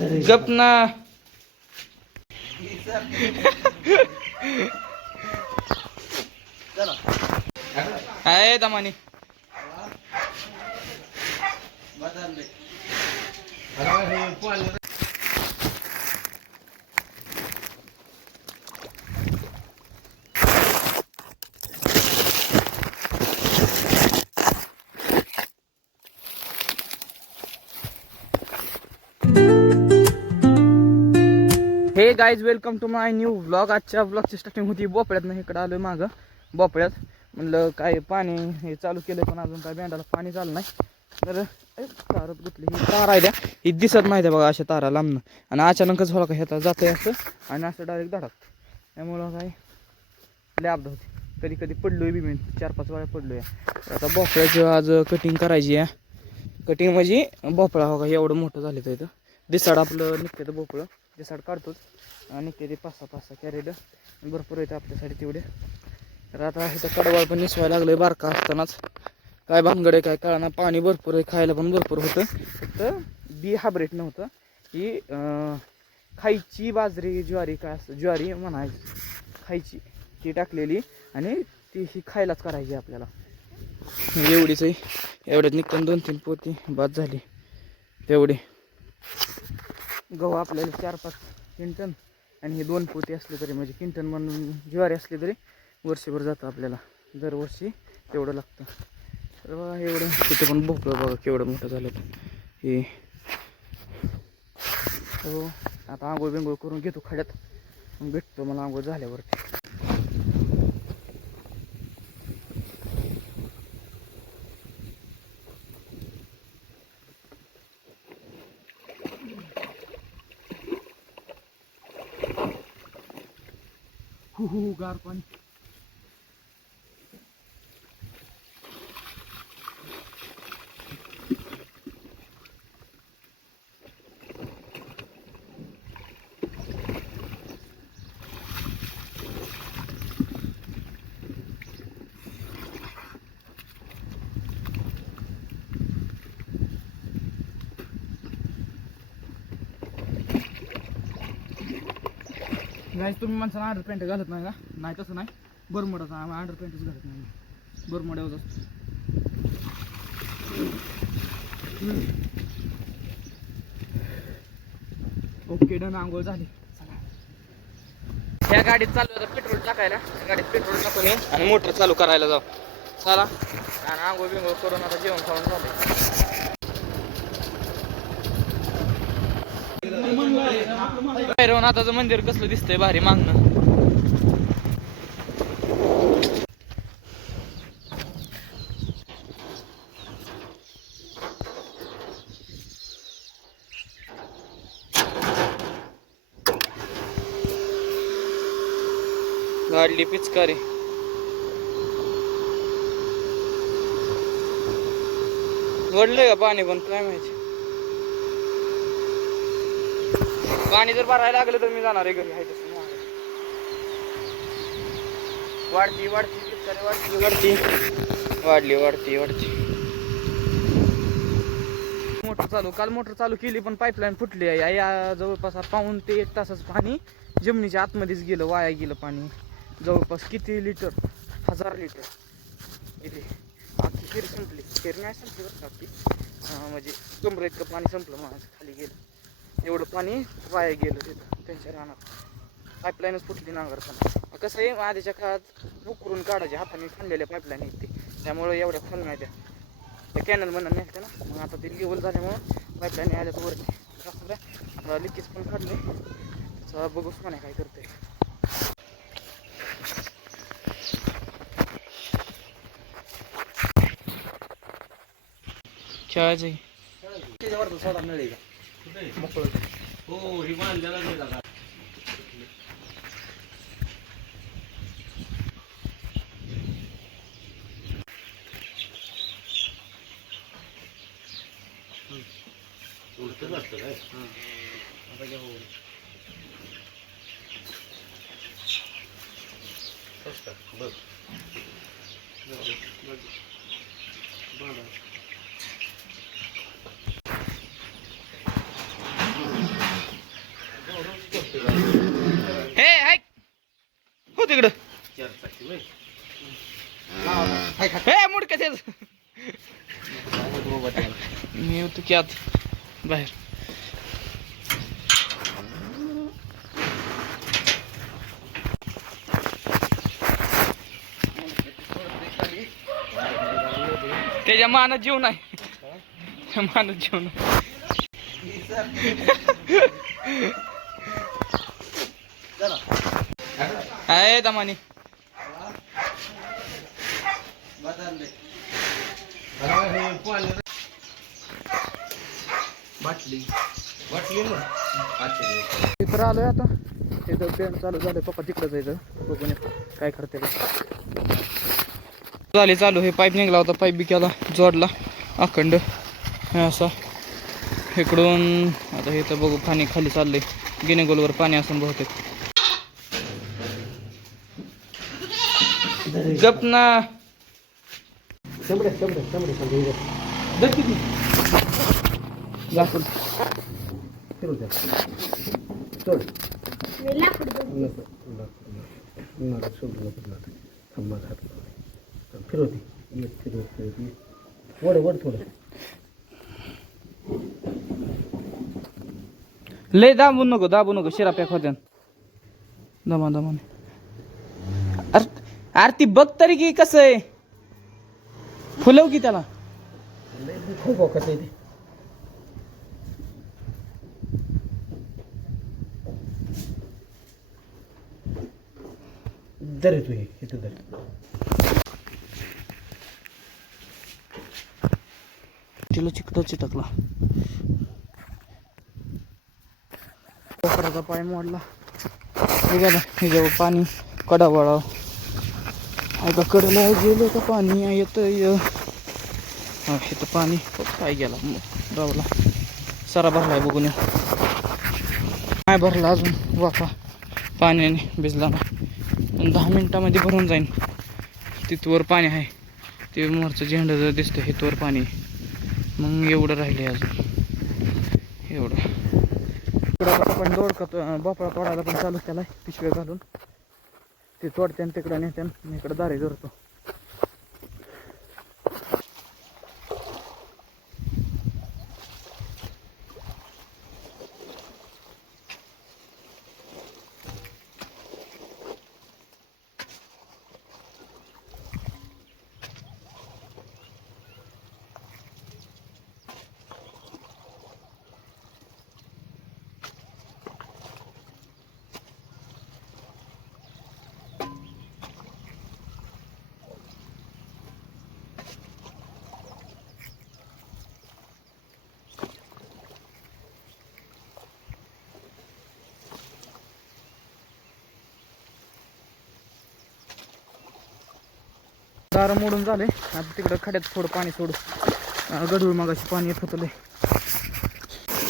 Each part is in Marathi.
गप ना. आहे दमानी. हे guys, welcome to my new vlog. आजच्या व्लॉगची स्टार्टिंग होती भोपळ्यात. इकडं आलो मागं भोपळ्यात. म्हणलं काय पाणी हे चालू केलं पण अजून काय बेंडाला पाणी चालू नाही. तर तार गुतली, ही तार आहे द्या, ही दिसत नाही द्या बघा अशा तारा लांबणं. आणि अचानकच व्हायला का ह्याचा जातं असं आणि असं डायरेक्ट धडकतं. त्यामुळं काय लॅब होती. कधी कधी पडलोय बी मी 4-5 वेळा पडलो आहे. आता भोपळ्याची आज कटिंग करायची आहे. कटिंग म्हणजे भोपळा हो का एवढं मोठं झालं तर इथं दिसाड आपलं निघते तर भोपळं दिसाड काढतोच आणि ते 5-6 कॅरेट भरपूर येतं आपल्यासाठी तेवढे. तर आता इथं कडवाळ पण निसवायला लागलं बारका असतानाच. काय भानगडे काय कळना. पाणी भरपूर आहे, खायला पण भरपूर होतं. तर बी हायब्रिड नव्हतं, ही खायची बाजरी ज्वारी काय असतं ज्वारी म्हणायची खायची ती टाकलेली आणि ती ही खायलाच करायची आपल्याला. एवढीच आहे. एवढ्यात निघताना 2-3 पोती बाद झाली. तेवढे गहू आपल्याला 4-5 क्विंटन आणि हे 2 पोती असले तरी म्हणजे क्विंटन म्हणून ज्वारी असली तरी वर्षभर जातं आपल्याला. दरवर्षी तेवढं लागतं. तर बघा एवढं तिथं पण भोपळं बघा केवढं मोठं झालं हे. हो आता आंघोळ बिंघोळ करून घेतो खड्यात, भेटतो मला आंघोळ झाल्यावरती. गार पाणी. नाही तुम्ही माणसाला अंडर पॅन्ट घालत नाही का? नाही तसं नाही, बरमोडाचा आम्ही अंडर पॅन्टच घालत नाही, बरमोड्यावर असतो. ओके डन, आंघोळ झाली. ह्या गाडीत चालू होतं पेट्रोल टाकायला. गाडीत पेट्रोल टाकून येऊ आणि मोटर चालू करायला जाऊ. चला आणि आंघोळ बिंघोळ करून आता जेवण खाऊन झालं. भैरवनाथाचं मंदिर कसलं दिसतंय भारी मागणं. गाडली पिचकारी. वडलंय का पाणी पण काय माहिती. पाणी जर भरायला लागलं तर मी जाणार आहे घरी. आहे तसं वाढती वाढती पिचकारी वाढती वाढती वाढली वाढती. मोटर चालू, काल मोटर चालू केली पण पाईपलाईन फुटली आहे. या जवळपास 1.5 ते 1 तासाचं पाणी जमिनीच्या आतमध्येच गेलं, वाया गेलं पाणी. जवळपास किती लिटर, 1000 लिटर इथे. आखी फेरी संपली, फेरी नाही संपली बरं आपली, म्हणजे कमरे इतकं पाणी संपलं माझं, खाली गेलं एवढं पाणी वाया गेलं तिथं त्यांच्या रानात. पाईपलाईनच फुटली नांगरताना. कसं आहे आधीच्या काळात उकरून काढायचे हाताने खणलेल्या पाईपलाईन आहेत ते, त्यामुळे एवढ्या खोल नाही त्या कॅनल म्हणून नेसते ना. मग आता ते लेवल झाल्यामुळं पाईपलाईन आल्या तर वरती असं द्या. आता लिकेज पण काढले, त्याचा बघूच पण काय करते. खेळायचं त्याच्यावर सोडा मिळेल का मोकळं. हो ही बांधलेला मिळाला का. उलटं असतं काय. आता घ्या हो बघ हे मुडक्या तेच मी होतो की आत बाहेर. त्याच्या मानात जीव नाही, त्या मानात जीव नाही. आहे दमानी तिथं आलोय आता. तिथं ट्रेन चालू झालं. पप्पा तिकडं जायचं बघून काय करते झाले चालू. हे पाईप निघला होता, पाईप बी केला जोडला अखंड हे असा इकडून. आता हे तर बघू पाणी खाली चाललंय. गिनेगोलवर पाणी असून बहुतेक. गप ना दाखवून लय दाबू नको शिरा पॅक होत्या दमाने. अरे ती बघ तरी की कसं आहे, फुलव की त्याला. दर तू इथं दर तिला चिटकला. पोखराचा पाय मोडला. बघा ह्याच्यावर पाणी कडा वळा ऐका कडला गेलं का पाणी येतं. हा इथं पाणी काय गेला रावला सारा भरलाय बघून. नाही भरला अजून वाफा पाण्याने भिजला ना. 10 मिनिटामध्ये भरून जाईन. तिथवर पाणी आहे, ते मोरचं झेंडं जर दिसतं हे तोवर पाणी. मग एवढं राहिले अजून एवढं. इकडं आता पण दोडका भोपळा तोडायला पण चालू केलाय पिशव्या घालून. ते तोडते आणि तिकडं नेते आणि इकडं दारे धरतो. दार मोडून झाले. आता तिकडं खड्यात थोडं पाणी सोडू. गढूळ मगाशी पाणी येत होतं लय.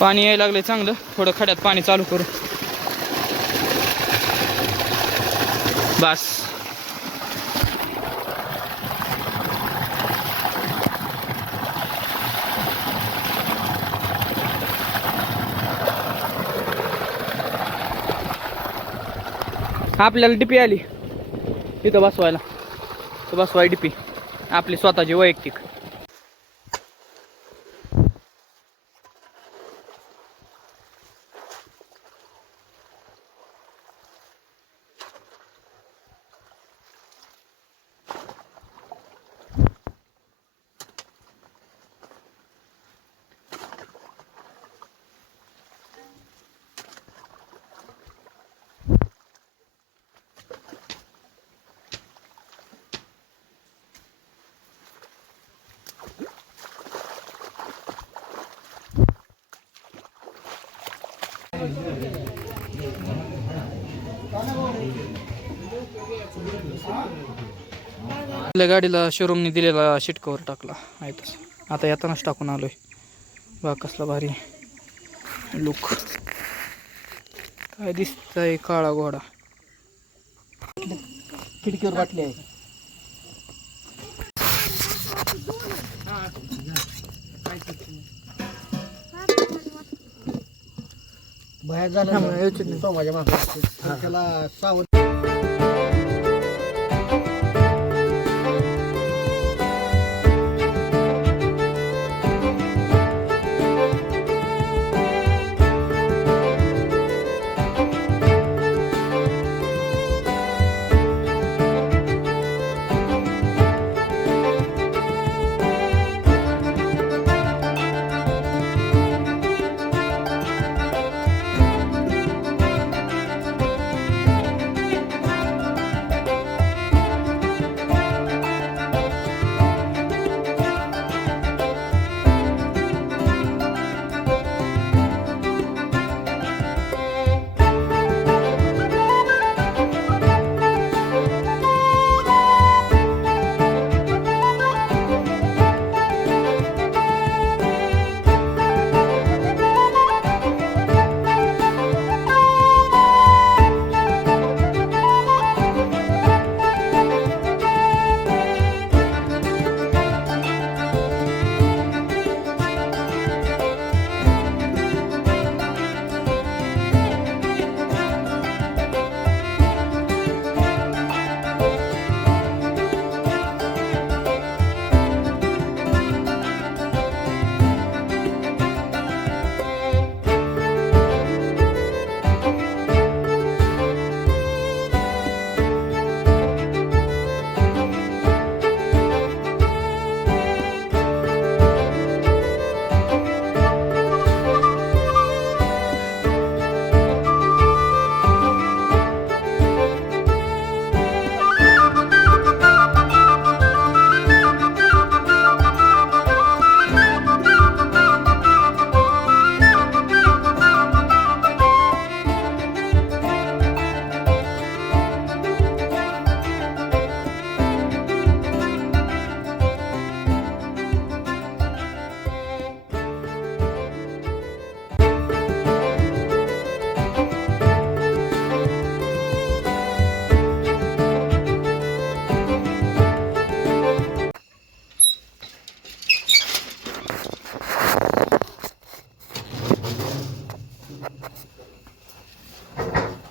पाणी यायला लागले चांगलं. थोडं खड्यात पाणी चालू करू बस. आपल्याला डिपी आली इथं बसवायला. बसवाय डिपी आपली स्वतःची वैयक्तिक. आपल्या गाडीला शोरूमने दिलेला शीट कव्हर टाकला आहे तसं. आता येतानाच टाकून आलोय. बघा कसला भारी लुक. काय दिसतंय काळा घोडा. खिडकीवर बाटली आहे. बाहेर झालं सोमाच्या मागे त्याला सावध.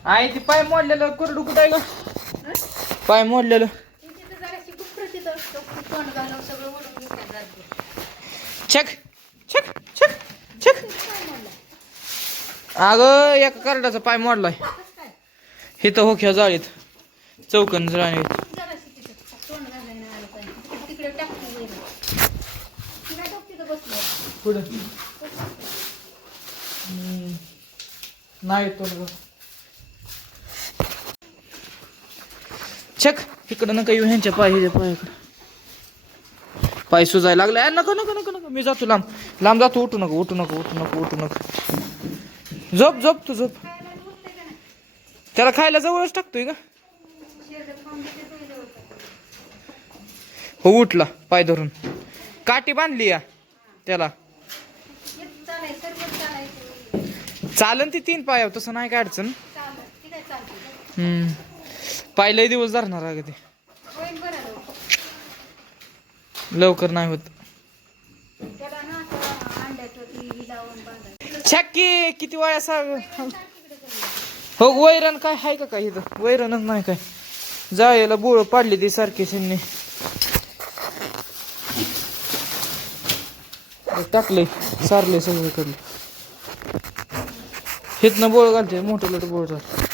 आई ती पाय मोडलेलं कोरडू कुठं आहे का पाय मोडलेलं छक छक छक छक अगं एका कार्डाचा पाय मोडलाय इथं होख्या जाळीत चौकन जाळीत पुढं नाही तो छक इकडं नका येऊ ह्यांच्या पायाकडे पाय सुजायला लागलाय नको नको नको नको मी जातो लांब लांब जातो उठू नको उठू नको उठू नको उठू नको झोप झोप तू झोप त्याला खायला जवळच टाकतोय का हो उठला पाय धरून काठी बांधली या त्याला चालन ती 3 पाय तसं नाही काय अडचण पाय लय दिवस धरणार अगं ते लवकर नाही होत छक्की किती वय असा हो वैरण काय आहे का इथं वैरणच नाही काय जायला बोळ पाडली ती सारखी शिन्नी टाकले सारले सगळीकडे हिथनं बोळ घालते मोठं लट बोळ झालं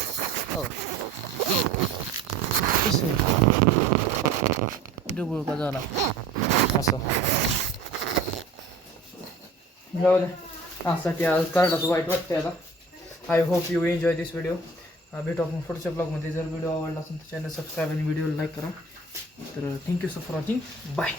डबळ का झाला असं जाऊ दे यासाठी आज कार्डाचं वाईट वाटतंय आता I hope you enjoy this video भेटू आपण पुढच्या ब्लॉगमध्ये जर व्हिडिओ आवडला असेल तर चॅनल सबस्क्राईब आणि व्हिडिओ लाईक करा तर thank you so for watching bye